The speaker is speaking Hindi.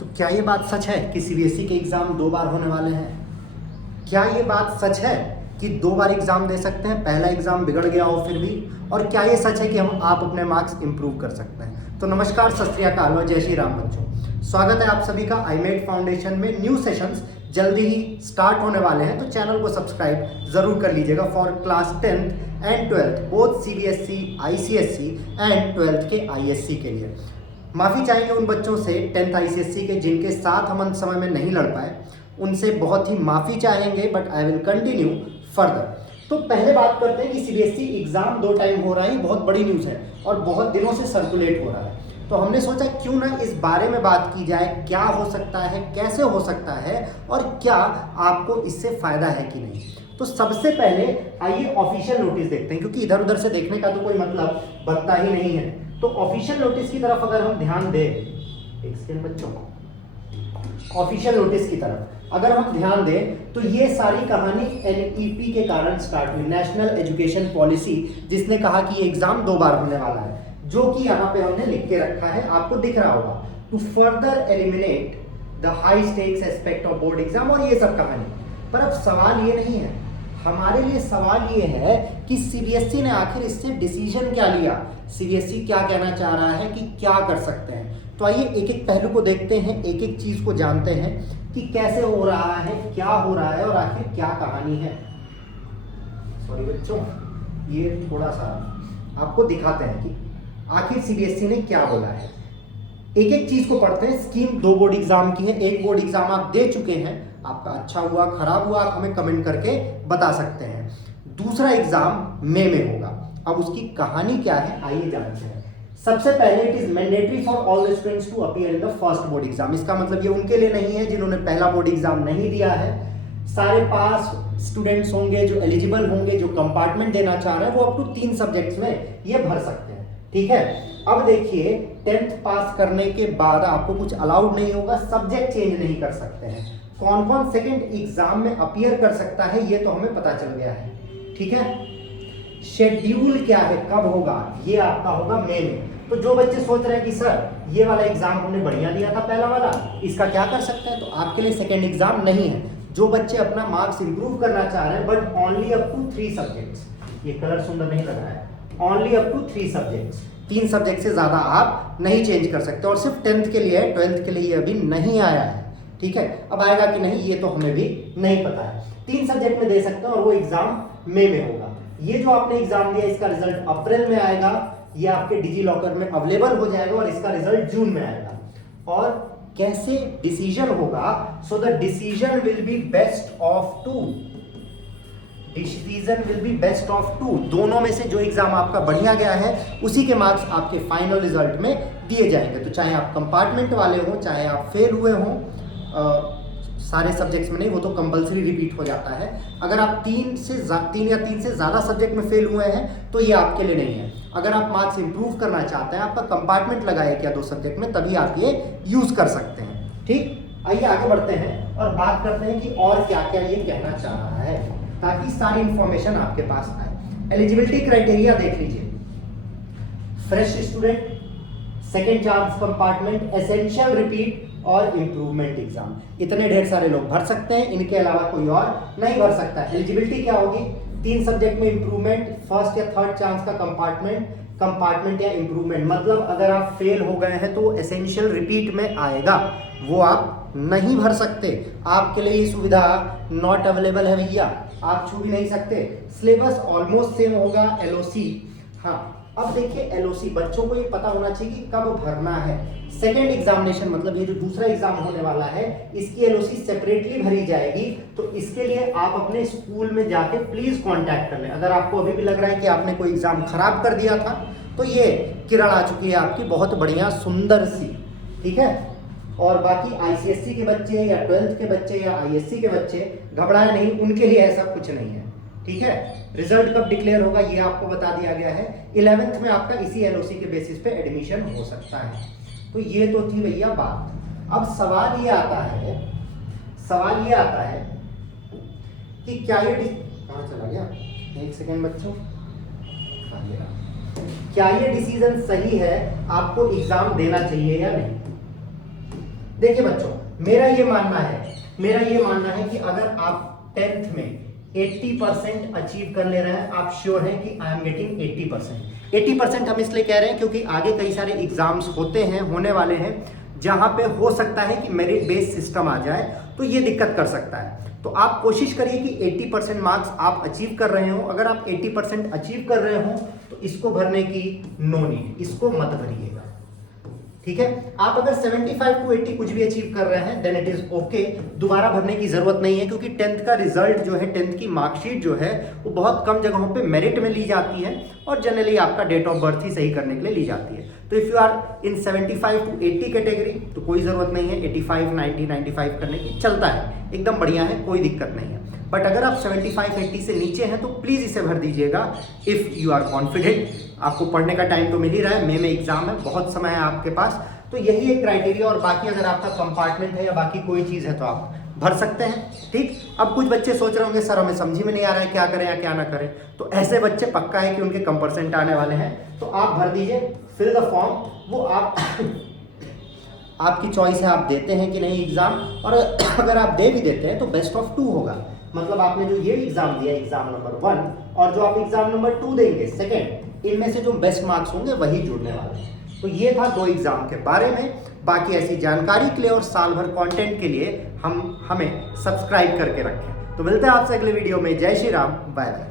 तो क्या ये बात सच है कि सीबीएसई के एग्ज़ाम 2 बार होने वाले हैं? क्या ये बात सच है कि 2 बार एग्ज़ाम दे सकते हैं, पहला एग्ज़ाम बिगड़ गया हो फिर भी? और क्या ये सच है कि आप अपने मार्क्स इंप्रूव कर सकते हैं? तो नमस्कार, सत श्री अकाल और जय श्री राम बच्चों। स्वागत है आप सभी का आईमेड फाउंडेशन में। न्यू सेशंस जल्दी ही स्टार्ट होने वाले हैं, तो चैनल को सब्सक्राइब ज़रूर कर लीजिएगा for class 10th and 12th both CBSE, ICSE and 12th के आईएससी के लिए। माफ़ी चाहेंगे उन बच्चों से 10th आईसीएसई के जिनके साथ हम अंत समय में नहीं लड़ पाए, उनसे बहुत ही माफ़ी चाहेंगे, but I will continue further. तो पहले बात करते हैं कि सीबीएसई एग्ज़ाम 2 टाइम हो रहा है, बहुत बड़ी न्यूज़ है और बहुत दिनों से सर्कुलेट हो रहा है। तो हमने सोचा क्यों ना इस बारे में बात की जाए, क्या हो सकता है, कैसे हो सकता है और क्या आपको इससे फ़ायदा है कि नहीं। तो सबसे पहले आइए ऑफिशियल नोटिस देखते हैं, क्योंकि इधर उधर से देखने का तो कोई मतलब बनता ही नहीं है। तो ऑफिशियल नोटिस की तरफ अगर हम ध्यान दें, एक सेकंड बच्चों, ऑफिशियल नोटिस की तरफ अगर हम ध्यान दें तो ये सारी कहानी एनईपी के कारण स्टार्ट हुई, नेशनल एजुकेशन पॉलिसी, जिसने कहा कि ये एग्जाम 2 बार होने वाला है, जो कि यहाँ पे हमने लिख के रखा है, आपको दिख रहा होगा, to further eliminate the high stakes aspect of board exam और ये सब कहानी। पर अब सवाल ये नहीं है, हमारे लिए सवाल ये है कि सीबीएसई ने आखिर इससे डिसीजन क्या लिया, सीबीएसई क्या कहना चाह रहा है कि क्या कर सकते हैं। तो आइए एक एक पहलू को देखते हैं, एक एक चीज को जानते हैं कि कैसे हो रहा है, क्या हो रहा है और आखिर क्या कहानी है। सॉरी बच्चों, ये थोड़ा सा आपको दिखाते हैं कि आखिर सीबीएसई ने क्या बोला है। एक एक चीज को पढ़ते हैं। स्कीम 2 बोर्ड एग्जाम की है, एक बोर्ड एग्जाम आप दे चुके हैं, आपका अच्छा हुआ खराब हुआ आप हमें कमेंट करके बता सकते हैं। दूसरा एग्जाम मई में होगा। अब उसकी कहानी क्या है आइए जानते हैं। सबसे पहले it is mandatory for all the students to appear in the first board exam. इसका मतलब ये उनके लिए नहीं है जिन्होंने पहला बोर्ड एग्जाम नहीं दिया है। सारे पास स्टूडेंट्स होंगे जो एलिजिबल होंगे, जो कंपार्टमेंट देना चाह रहे हैं, वो अप टू 3 सब्जेक्ट्स में ये भर सकते हैं। ठीक है, अब देखिए 10th पास करने के बाद आपको कुछ अलाउड नहीं होगा, सब्जेक्ट चेंज नहीं कर सकते हैं। कौन कौन सेकंड एग्जाम में अपीयर कर सकता है ये तो हमें पता चल गया है। ठीक है, शेड्यूल क्या है, कब होगा, ये आपका होगा मई में। तो जो बच्चे सोच रहे हैं कि सर ये वाला एग्जाम हमने बढ़िया दिया था पहला वाला, इसका क्या कर सकते हैं, तो आपके लिए सेकंड एग्जाम नहीं है। जो बच्चे अपना मार्क्स इंप्रूव करना चाह रहे हैं but only up to 3 subjects, ये कलर सुंदर नहीं लग रहा है, only up to 3 subjects, 3 subject से ज्यादा आप नहीं चेंज कर सकते। और सिर्फ 10th के लिए है, 12th के लिए ये अभी नहीं आया है। ठीक है, अब आएगा कि नहीं ये तो हमें भी नहीं पता है। 3 सब्जेक्ट में दे सकते हैं और वो एग्जाम मई में होगा। ये जो आपने एग्जाम दिया इसका रिजल्ट अप्रैल में आएगा, ये आपके डिजी लॉकर में अवेलेबल हो जाएगा और इसका रिजल्ट जून में आएगा। और कैसे डिसीजन होगा, so the decision will be best of 2, decision will be best of 2। दोनों में से जो एग्जाम आपका बढ़िया गया है उसी के मार्क्स आपके फाइनल रिजल्ट में दिए जाएंगे। तो चाहे आप कंपार्टमेंट वाले हो, चाहे आप फेल हुए हो, सारे सब्जेक्ट्स में नहीं, वो तो कंपलसरी रिपीट हो जाता है। अगर आप 3 या 3 से ज़्यादा सब्जेक्ट में फेल हुए हैं तो ये आपके लिए नहीं है। अगर आप मार्क्स इंप्रूव करना चाहते हैं, आपका कंपार्टमेंट लगा है क्या 2 सब्जेक्ट में, तभी आप ये यूज़ कर सकते हैं। ठीक, आइए आगे बढ़ते हैं और बात करते हैं कि और क्या क्या ये कहना चाह रहा है, ताकि सारी इंफॉर्मेशन आपके पास आए। एलिजिबिलिटी क्राइटेरिया देख लीजिए, fresh student, second chance compartment, essential repeat और इम्प्रूवमेंट एग्जाम, इतने ढेर सारे लोग भर सकते हैं, इनके अलावा कोई और नहीं भर सकता। एलिजिबिलिटी क्या होगी, 3 सब्जेक्ट में इम्प्रूवमेंट, फर्स्ट या थर्ड चांस का कंपार्टमेंट या इम्प्रूवमेंट। मतलब अगर आप फेल हो गए हैं तो एसेंशियल रिपीट में आएगा, वो आप नहीं भर सकते। आपके लिए ये सुविधा नॉट अवेलेबल है भैया, आप छू भी नहीं सकते। सिलेबस ऑलमोस्ट सेम होगा, एलओसी। हाँ, अब देखिए एलओसी बच्चों को ये पता होना चाहिए कि कब भरना है। सेकेंड एग्जामिनेशन मतलब ये जो दूसरा एग्जाम होने वाला है, इसकी एलओसी सेपरेटली भरी जाएगी। तो इसके लिए आप अपने स्कूल में जाके प्लीज कांटेक्ट कर लें। अगर आपको अभी भी लग रहा है कि आपने कोई एग्जाम खराब कर दिया था, तो ये किरण आ चुकी है आपकी बहुत बढ़िया सुंदर सी। ठीक है, और बाकी आईसीएससी के बच्चे या 12th के बच्चे या आईएससी के बच्चे घबराए नहीं, उनके लिए ऐसा कुछ नहीं है। ठीक है, रिजल्ट कब डिक्लेयर होगा ये आपको बता दिया गया है। 11th में आपका इसी एलओसी के बेसिस पे एडमिशन हो सकता है। तो ये तो थी भैया बात। अब सवाल ये आता है कि क्या ये कहाँ चला गया, एक सेकेंड बच्चों, क्या ये डिसीजन सही है, आपको एग्जाम देना चाहिए या नहीं। देखिए बच्चों, मेरा ये मानना है कि अगर आप 10th में 80% अचीव कर ले रहे हैं, आप श्योर हैं कि आई एम गेटिंग 80%। 80% हम इसलिए कह रहे हैं क्योंकि आगे कई सारे एग्जाम्स होने वाले हैं जहां पे हो सकता है कि मेरिट बेस्ड सिस्टम आ जाए, तो ये दिक्कत कर सकता है। तो आप कोशिश करिए कि 80% मार्क्स आप अचीव कर रहे हो। अगर आप 80% अचीव कर रहे हो तो इसको भरने की नो नीड, इसको मत भरिएगा, ठीक है। आप अगर 75 to 80 कुछ भी अचीव कर रहे हैं देन इट इज ओके, दोबारा भरने की जरूरत नहीं है, क्योंकि 10th का रिजल्ट जो है, 10th की मार्कशीट जो है वो बहुत कम जगहों पे मेरिट में ली जाती है और जनरली आपका डेट ऑफ बर्थ ही सही करने के लिए ली जाती है। तो if you are in 75 to 80 category तो कोई जरूरत नहीं है 85, 90, 95 करने की, चलता है, एकदम बढ़िया है, कोई दिक्कत नहीं है। बट अगर आप 75, 80 से नीचे हैं तो प्लीज इसे भर दीजिएगा इफ यू आर कॉन्फिडेंट। आपको पढ़ने का टाइम तो मिल ही रहा है, मई में एग्जाम है, बहुत समय है आपके पास, तो यही एक क्राइटेरिया। और बाकी अगर आपका कंपार्टमेंट है या बाकी कोई चीज़ है तो आप भर सकते हैं, ठीक। अब कुछ बच्चे सोच रहे होंगे सर हमें समझ में नहीं आ रहा है क्या करें या क्या ना करें, तो ऐसे बच्चे पक्का है कि उनके कम परसेंट आने वाले हैं, तो आप भर दीजिए, फिल द फॉर्म। वो आप आपकी चॉइस है, आप देते हैं कि नहीं एग्जाम, और अगर आप दे भी देते हैं तो बेस्ट ऑफ 2 होगा। मतलब आपने जो ये एग्जाम दिया एग्जाम नंबर 1 और जो आप एग्जाम नंबर 2 देंगे सेकंड, इनमें से जो बेस्ट मार्क्स होंगे वही जुड़ने वाले हैं। तो ये था 2 एग्जाम के बारे में। बाकी ऐसी जानकारी के लिए और साल भर कंटेंट के लिए हमें सब्सक्राइब करके रखें। तो मिलते हैं आपसे अगले वीडियो में। जय श्री राम, बाय बाय।